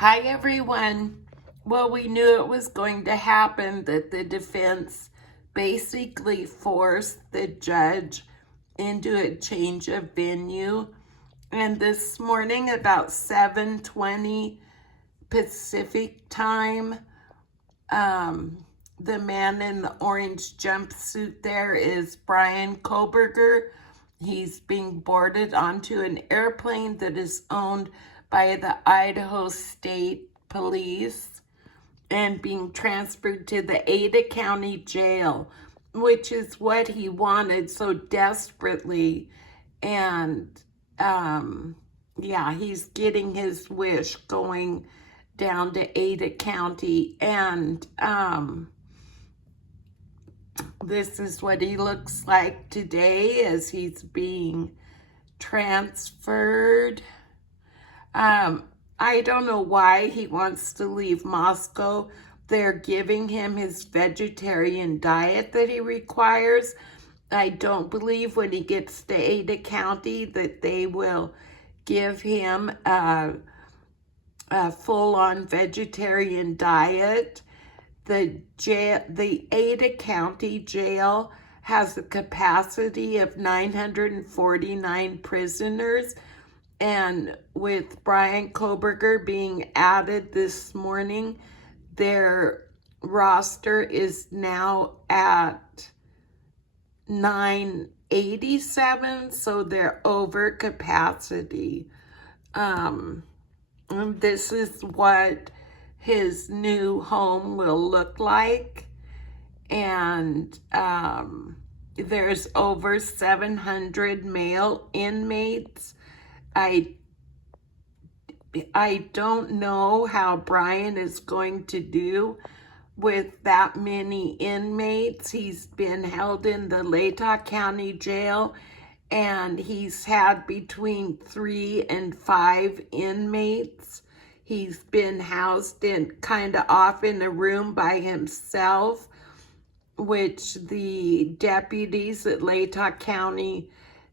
Hi, everyone. Well, we knew it was going to happen, that the defense basically forced the judge into a change of venue. And this morning, about 7:20 Pacific time, the man in the orange jumpsuit there is Brian Kohberger. He's being boarded onto an airplane that is owned by the Idaho State Police and being transferred to the Ada County Jail, which is what he wanted so desperately. And yeah, he's getting his wish, going down to Ada County. And this is what he looks like today as he's being transferred. I don't know why he wants to leave Moscow. They're giving him his vegetarian diet that he requires. I don't believe when he gets to Ada County that they will give him a full-on vegetarian diet. The Ada County Jail has a capacity of 949 prisoners. And with Brian Kohberger being added this morning, their roster is now at 987, so they're over capacity. And this is what his new home will look like. And there's over 700 male inmates. I don't know how Brian is going to do with that many inmates. He's been held in the Latah County Jail, and he's had between 3 and 5 inmates. He's been housed in kind of off in a room by himself, which the deputies at Latah County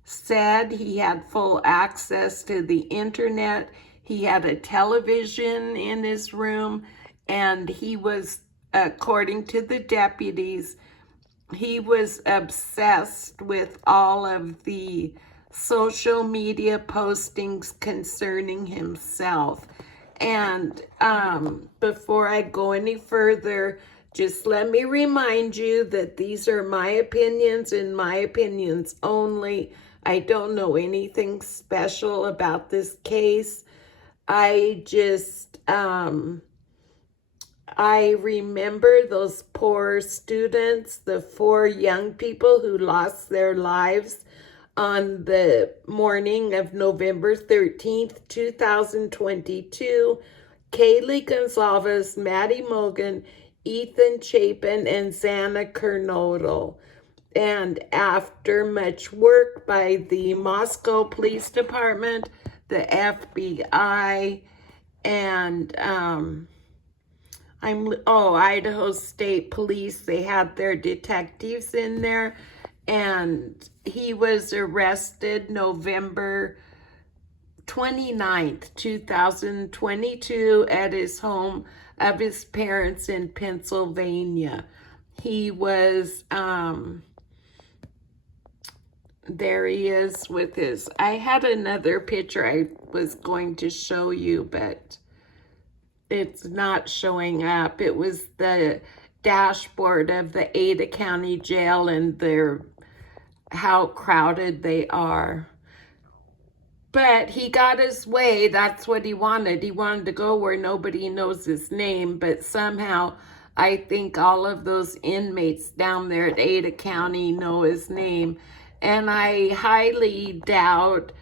said he had full access to the internet. He had a television in his room, and he was, according to the deputies, he was obsessed with all of the social media postings concerning himself. And before I go any further, just let me remind you that these are my opinions and my opinions only. I don't know anything special about this case. I just, I remember those poor students, the 4 young people who lost their lives on the morning of November 13th, 2022. Kaylie Goncalves, Maddie Mogen, Ethan Chapin, and Xana Kernodle. And after much work by the Moscow Police Department, the FBI, and Idaho State Police, they had their detectives in there, and he was arrested November 29th, 2022 at his home of his parents in Pennsylvania. He was, there he is with his, I had another picture I was going to show you, but it's not showing up. It was the dashboard of the Ada County Jail and how crowded they are. But he got his way. That's what he wanted. He wanted to go where nobody knows his name, but somehow I think all of those inmates down there at Ada County know his name. And I highly doubt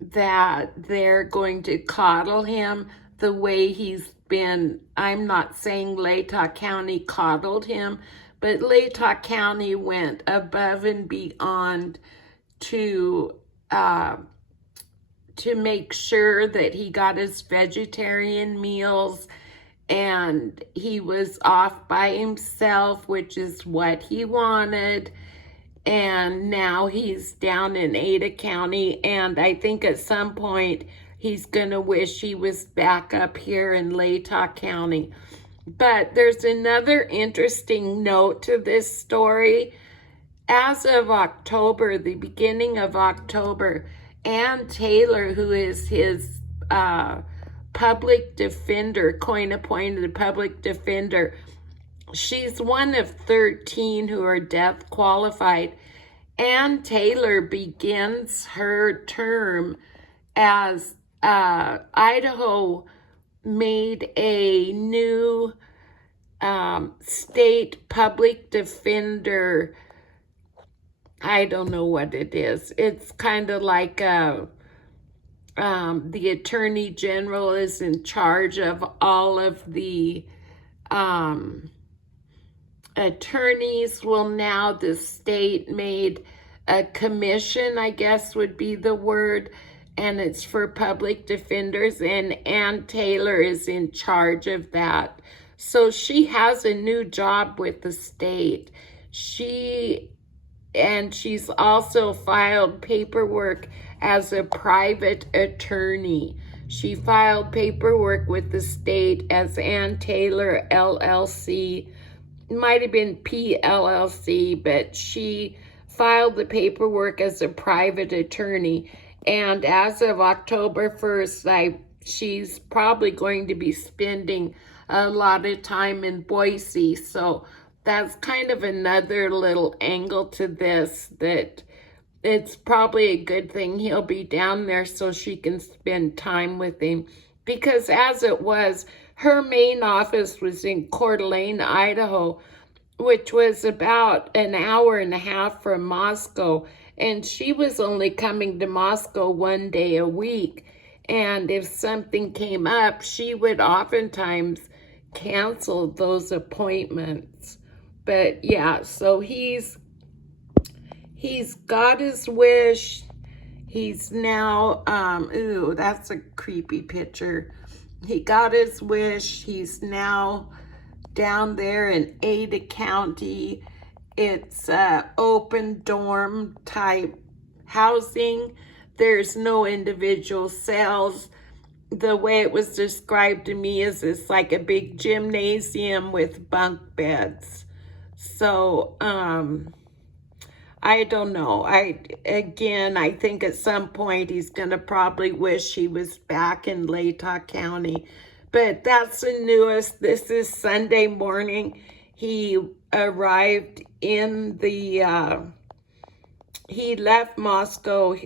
that they're going to coddle him the way he's been. I'm not saying Latah County coddled him, but Latah County went above and beyond to make sure that he got his vegetarian meals, and he was off by himself, which is what he wanted. And now he's down in Ada County, and I think at some point he's going to wish he was back up here in Latah County. But there's another interesting note to this story. As of October, the beginning of October, Ann Taylor, who is his public defender, court-appointed public defender, she's one of 13 who are death qualified. Ann Taylor begins her term as Idaho made a new state public defender. I don't know what it is. It's kind of like the Attorney General is in charge of all of the attorneys. Well, now the state made a commission, I guess would be the word, and it's for public defenders, and Ann Taylor is in charge of that. So she has a new job with the state. She's also filed paperwork as a private attorney. She filed paperwork with the state as Ann Taylor LLC. It might have been PLLC, but she filed the paperwork as a private attorney. And as of October 1st, she's probably going to be spending a lot of time in Boise. So that's kind of another little angle to this, that it's probably a good thing he'll be down there so she can spend time with him. Because as it was, her main office was in Coeur d'Alene, Idaho, which was about an hour and a half from Moscow. And she was only coming to Moscow one day a week. And if something came up, she would oftentimes cancel those appointments. But yeah, so he's got his wish. He's now, ooh, that's a creepy picture. He got his wish. He's now down there in Ada County. It's open dorm type housing. There's no individual cells. The way it was described to me is it's like a big gymnasium with bunk beds. So, I don't know. I think at some point he's going to probably wish he was back in Latah County. But that's the newest. This is Sunday morning. He arrived in he left Moscow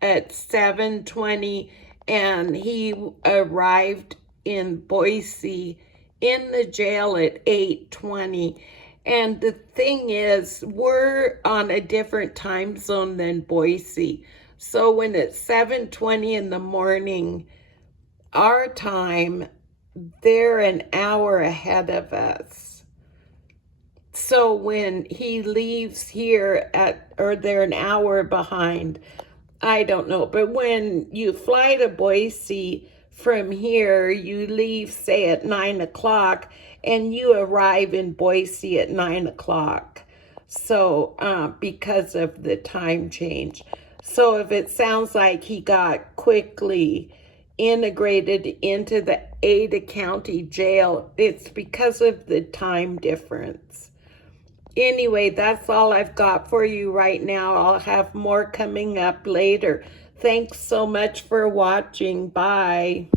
at 7:20, and he arrived in Boise in the jail at 8:20. And the thing is, we're on a different time zone than Boise. So when it's 7:20 in the morning, our time, they're an hour ahead of us. So when he leaves here or they're an hour behind, I don't know. But when you fly to Boise from here, you leave, say, at 9 o'clock, and you arrive in Boise at 9 o'clock. So, because of the time change. So if it sounds like he got quickly integrated into the Ada County jail, it's because of the time difference. Anyway, that's all I've got for you right now. I'll have more coming up later. Thanks so much for watching. Bye.